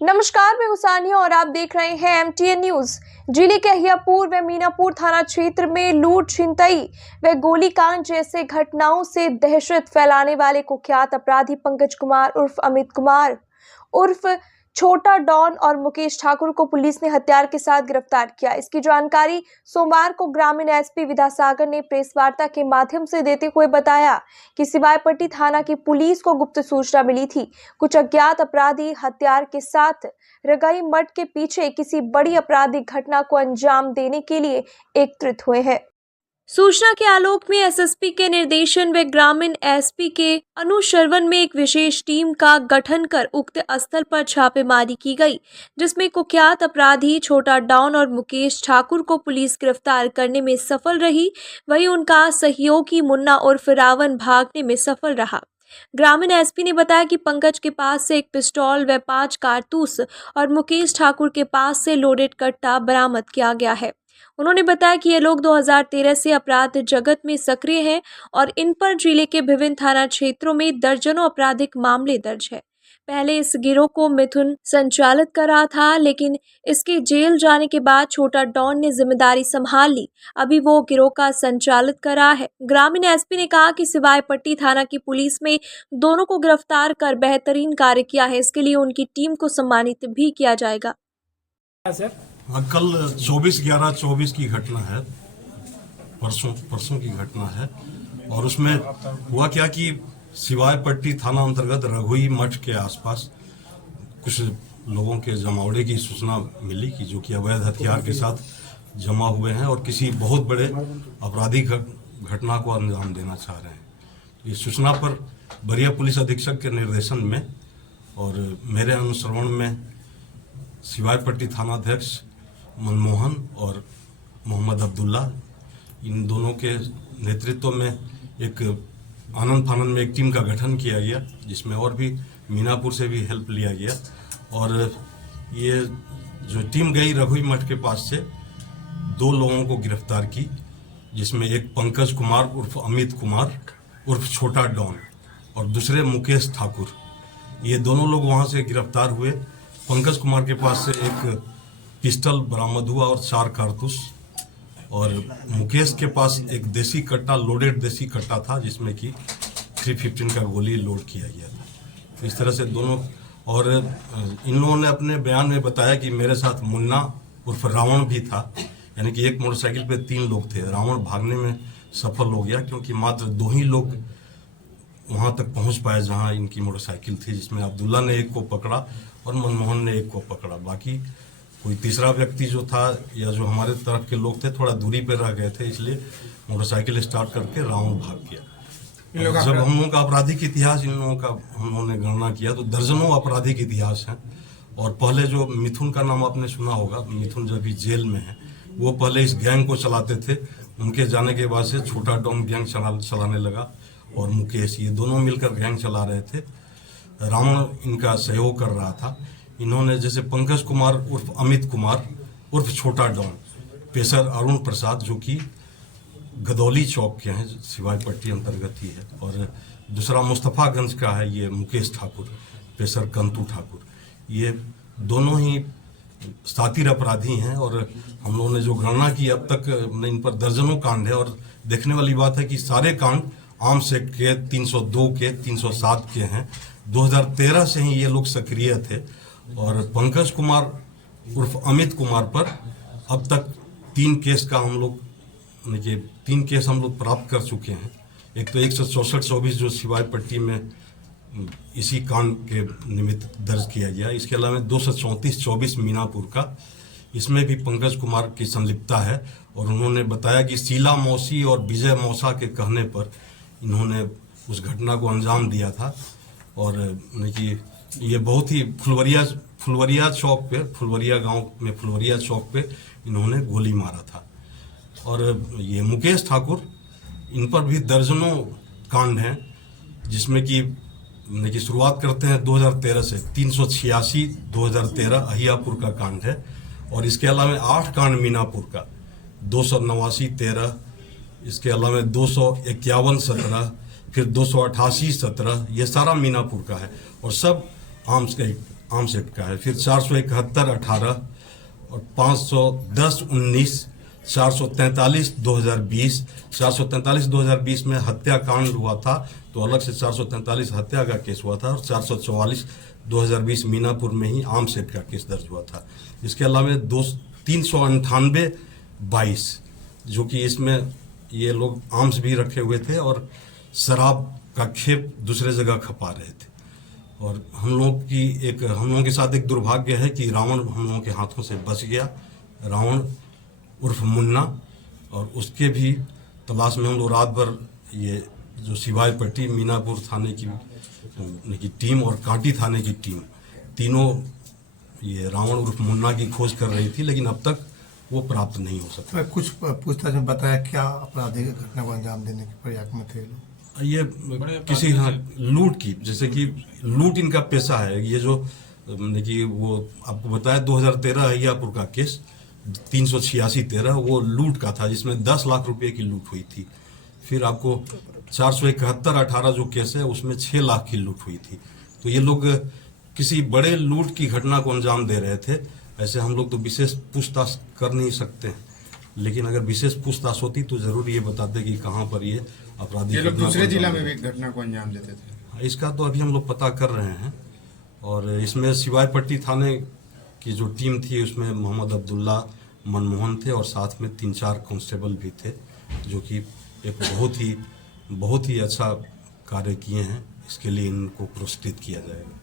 नमस्कार, मैं हुसानिया और आप देख रहे हैं MTN न्यूज। जिले के अहियापुर व मीनापुर थाना क्षेत्र में लूट, छिनतई व गोलीकांड जैसे घटनाओं से दहशत फैलाने वाले कुख्यात अपराधी पंकज कुमार उर्फ अमित कुमार उर्फ छोटा डॉन और मुकेश ठाकुर को पुलिस ने हथियार के साथ गिरफ्तार किया। इसकी जानकारी सोमवार को ग्रामीण एसपी विद्यासागर ने प्रेस वार्ता के माध्यम से देते हुए बताया कि सिवायपट्टी थाना की पुलिस को गुप्त सूचना मिली थी। कुछ अज्ञात अपराधी हथियार के साथ रगाई मठ के पीछे किसी बड़ी आपराधिक घटना को अंजाम देने के लिए एकत्रित हुए हैं। सूचना के आलोक में एसएसपी के निर्देशन व ग्रामीण एसपी के अनुश्रवण में एक विशेष टीम का गठन कर उक्त स्थल पर छापेमारी की गई, जिसमें कुख्यात अपराधी छोटा डॉन और मुकेश ठाकुर को पुलिस गिरफ्तार करने में सफल रही। वहीं उनका सहयोगी मुन्ना उर्फ रावण भागने में सफल रहा। ग्रामीण एसपी ने बताया कि पंकज के पास से एक पिस्तौल व 5 कारतूस और मुकेश ठाकुर के पास से लोडेड कट्टा बरामद किया गया है। उन्होंने बताया कि ये लोग 2013 से अपराध जगत में सक्रिय हैं और इन पर जिले के विभिन्न थाना क्षेत्रों में दर्जनों आपराधिक मामले दर्ज है। पहले इस गिरोह को मिथुन संचालित कर रहा था, लेकिन इसके जेल जाने के बाद छोटा डॉन ने जिम्मेदारी संभाल ली। अभी वो गिरोह का संचालित कर रहा है। ग्रामीण एसपी ने कहा कि सिवायपट्टी थाना की पुलिस में दोनों को गिरफ्तार कर बेहतरीन कार्य किया है। इसके लिए उनकी टीम को सम्मानित भी किया जाएगा। कल 24/11/24 की घटना है, परसों की घटना है। और उसमें हुआ क्या कि सिवायपट्टी थाना अंतर्गत रघुई मठ के आसपास कुछ लोगों के जमावड़े की सूचना मिली कि जो कि अवैध हथियार के साथ जमा हुए हैं और किसी बहुत बड़े आपराधिक घटना को अंजाम देना चाह रहे हैं। इस सूचना पर बरिया पुलिस अधीक्षक के निर्देशन में और मेरे अनुश्रवण में सिवायपट्टी थानाध्यक्ष मनमोहन और मोहम्मद अब्दुल्ला, इन दोनों के नेतृत्व में एक आनंद फानंद में एक टीम का गठन किया गया, जिसमें और भी मीनापुर से भी हेल्प लिया गया। और ये जो टीम गई रघुई मठ के पास से 2 लोगों को गिरफ्तार की, जिसमें एक पंकज कुमार उर्फ अमित कुमार उर्फ छोटा डॉन और दूसरे मुकेश ठाकुर। ये दोनों लोग वहाँ से गिरफ्तार हुए। पंकज कुमार के पास से एक पिस्टल बरामद हुआ और 4 कारतूस, और मुकेश के पास एक देसी कट्टा, लोडेड देसी कट्टा था, जिसमें कि 315 का गोली लोड किया गया था। इस तरह से दोनों, और इन लोगों ने अपने बयान में बताया कि मेरे साथ मुन्ना उर्फ रावण भी था, यानी कि एक मोटरसाइकिल पे 3 लोग थे। रावण भागने में सफल हो गया क्योंकि मात्र 2 ही लोग वहाँ तक पहुँच पाए जहाँ इनकी मोटरसाइकिल थी, जिसमें अब्दुल्ला ने एक को पकड़ा और मनमोहन ने एक को पकड़ा। बाकी कोई तीसरा व्यक्ति जो था या जो हमारे तरफ के लोग थे थोड़ा दूरी पर रह गए थे, इसलिए मोटरसाइकिल स्टार्ट करके रावण भाग गया। जब हम लोगों का आपराधिक इतिहास, इन लोगों का हम लोगों ने गणना किया तो दर्जनों आपराधिक इतिहास हैं। और पहले जो मिथुन का नाम आपने सुना होगा, मिथुन जब भी जेल में है, वो पहले इस गैंग को चलाते थे। उनके जाने के बाद से छोटा डॉन गैंग चलाने लगा और मुकेश, ये दोनों मिलकर गैंग चला रहे थे। रावण इनका सहयोग कर रहा था। इन्होंने जैसे पंकज कुमार उर्फ अमित कुमार उर्फ छोटा डॉन, पेशर अरुण प्रसाद जो कि गदौली चौक के हैं, सिवायपट्टी अंतर्गत ही है, और दूसरा मुस्तफ़ागंज का है ये मुकेश ठाकुर, पेशर कंतु ठाकुर। ये दोनों ही सातिर अपराधी हैं। और हम लोगों ने जो गणना की अब तक इन पर दर्जनों कांड है। और देखने वाली बात है कि सारे कांड आर्म्स एक्ट के 302 के 307 के हैं। 2013 से ही ये लोग सक्रिय थे। और पंकज कुमार उर्फ अमित कुमार पर अब तक 3 केस का हम लोग 3 केस हम लोग प्राप्त कर चुके हैं। एक तो 164/24 जो सिवायपट्टी में इसी कांड के निमित्त दर्ज किया गया। इसके अलावा 234/24 मीनापुर का, इसमें भी पंकज कुमार की संलिप्तता है। और उन्होंने बताया कि शीला मौसी और विजय मौसा के कहने पर इन्होंने उस घटना को अंजाम दिया था। और कि ये बहुत ही फुलवरिया चौक पे, फुलवरिया गांव में फुलवरिया चौक पे इन्होंने गोली मारा था। और ये मुकेश ठाकुर, इन पर भी दर्जनों कांड हैं, जिसमें कि शुरुआत करते हैं 2013 से। 386 2013 अहियापुर का कांड है। और इसके अलावा 8 कांड मीनापुर का, 289 13, इसके अलावा 251 17, फिर 288 17, ये सारा मीनापुर का है। और सब आर्म्स का आर्म्स एक्ट का है। फिर 471/18 और 510/19, 443/2020, 443/2020 में हत्याकांड हुआ था तो अलग से 443 हत्या का केस हुआ था, और 444/2020 मीनापुर में ही आर्म्स एक्ट का केस दर्ज हुआ था। इसके अलावा 398/22 जो कि इसमें ये लोग आर्म्स भी रखे हुए थे और शराब का खेप दूसरे जगह खपा रहे थे। और हम लोगों के साथ एक दुर्भाग्य है कि रावण हम लोगों के हाथों से बच गया, रावण उर्फ मुन्ना, और उसके भी तलाश में हम लोग रात भर ये जो सिवाय पट्टी मीनापुर थाने की टीम और कांटी थाने की टीम तीनों ये रावण उर्फ मुन्ना की खोज कर रही थी, लेकिन अब तक वो प्राप्त नहीं हो सका। कुछ पूछताछ में बताया क्या आपराधिक घटना को अंजाम देने के प्रयास में थे लोग? ये किसी लूट की, जैसे कि लूट इनका पेशा है। ये जो देखिए वो आपको बताया 2013 अहियापुर का केस 386/13 वो लूट का था, जिसमें 10 लाख रुपए की लूट हुई थी। फिर आपको 471/18 जो केस है उसमें 6 लाख की लूट हुई थी। तो ये लोग किसी बड़े लूट की घटना को अंजाम दे रहे थे। ऐसे हम लोग तो विशेष पूछताछ कर नहीं सकते, लेकिन अगर विशेष पूछताछ होती तो जरूर ये बताते कि कहाँ पर ये अपराधी ये लोग दूसरे जिला में भी घटना को अंजाम देते थे। इसका तो अभी हम लोग पता कर रहे हैं। और इसमें सिवायपट्टी थाने की जो टीम थी उसमें मोहम्मद अब्दुल्ला, मनमोहन थे और साथ में 3-4 कांस्टेबल भी थे, जो कि एक बहुत ही अच्छा कार्य किए हैं। इसके लिए इनको पुरस्कृत किया जाएगा।